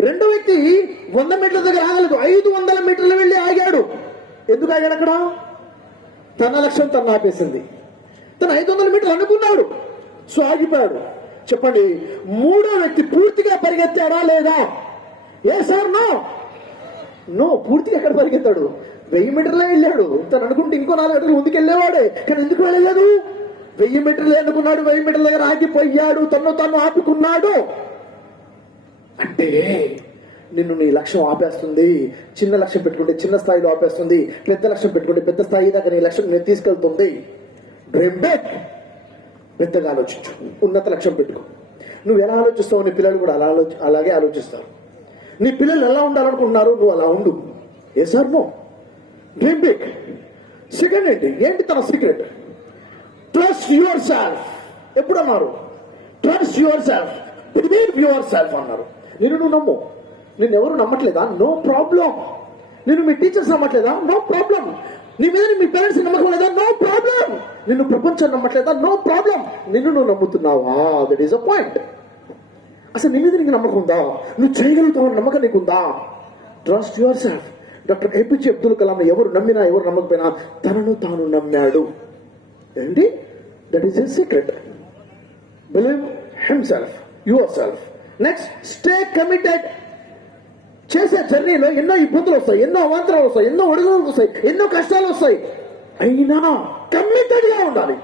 రెండో వ్యక్తి వంద మీటర్ల దగ్గర ఆగలేదు. ఐదు వందల మీటర్లు వెళ్ళి ఆగాడు. ఎందుకు ఆగాడు అక్కడ? తన లక్ష్యం తను ఆపేసింది. తను ఐదు వందల మీటర్లు అనుకున్నాడు. సో ఆగిపోయాడు. చెప్పండి మూడో వ్యక్తి పూర్తిగా పరిగెత్తాడా లేదా? ఏ సార్ నో నో పూర్తిగా ఎక్కడ పరిగెత్తాడు? వెయ్యి మీటర్లే వెళ్ళాడు. తను అనుకుంటే ఇంకో నాలుగు అడుగులు ముందుకు వెళ్ళేవాడే కానీ ఎందుకు వెళ్ళలేదు? వెయ్యి మీటర్లే అనుకున్నాడు. వెయ్యి మీటర్ల దగ్గర ఆగిపోయాడు. తను తను ఆపుకున్నాడు. అంటే నిన్ను నీ లక్ష్యం ఆపేస్తుంది చిన్న లక్ష్యం పెట్టుకుంటే చిన్న స్థాయిలో ఆపేస్తుంది పెద్ద లక్ష్యం పెట్టుకుంటే పెద్ద స్థాయి దాకా నీ లక్ష్యం నేను తీసుకెళ్తుంది. డ్రీమ్ బెక్ పెద్దగా ఆలోచించు. ఉన్నత లక్ష్యం పెట్టుకో. నువ్వు ఎలా ఆలోచిస్తావు నీ పిల్లలు కూడా అలా ఆలోచి అలాగే ఆలోచిస్తారు. నీ పిల్లలు ఎలా ఉండాలనుకుంటున్నారు నువ్వు అలా ఉండు. ఏ sir no dream big second ఏంటి? ఏంటి తన సీక్రెట్ ట్రస్ట్ యువర్ సెల్ఫ్ ఎప్పుడు అన్నారు trust yourself believe yourself అన్నారు. నేను నువ్వు నమ్ము. నేను ఎవరు నమ్మట్లేదా? నో ప్రాబ్లం నేను మీ టీచర్స్ నమ్మట్లేదా? నో ప్రాబ్లం నీ మీద మీ పేరెంట్స్ నమ్మకం లేదా? నో ప్రాబ్లం నిన్ను ప్రపంచం నమ్మట్లేదా? నో ప్రాబ్లం నిన్ను నువ్వు నమ్ముతున్నావా? దట్ ఈస్ అ పాయింట్ అసలు నీ మీద నీకు నమ్మకం ఉందా? నువ్వు చేయగలుగుతావు? నమ్మకం నమ్మకం నీకుందా trust yourself doctor APJ Abdul Kalam ఎవరు నమ్మినా ఎవరు నమ్మకపోయినా తనను తాను నమ్మాడు. ఏంటి? That is a secret believe himself yourself next stay committed చేసే జర్నీలో ఎన్నో ఇబ్బందులు వస్తాయి ఎన్నో అవాంతరాలు వస్తాయి ఎన్నో ఒడుగులు వస్తాయి ఎన్నో కష్టాలు వస్తాయి. అయినా కమిటెడ్గా ఉండాలి.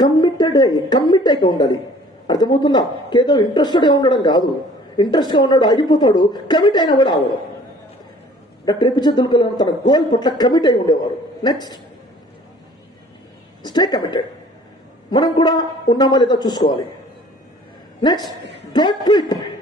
కమిటెడ్ కమిట్ అయితే ఉండాలి. అర్థమవుతుందా? ఏదో ఇంట్రెస్టెడ్గా ఉండడం కాదు. ఇంట్రెస్ట్గా ఉన్నాడు ఆగిపోతాడు కమిట్ అయినా కూడా ఆగడం. డాక్టర్ ఏపీజే అబ్దుల్ తన గోల్ పట్ల కమిట్ అయి ఉండేవారు. నెక్స్ట్ స్టే కమిటెడ్ మనం కూడా ఉన్నామా లేదా చూసుకోవాలి. Next, don't.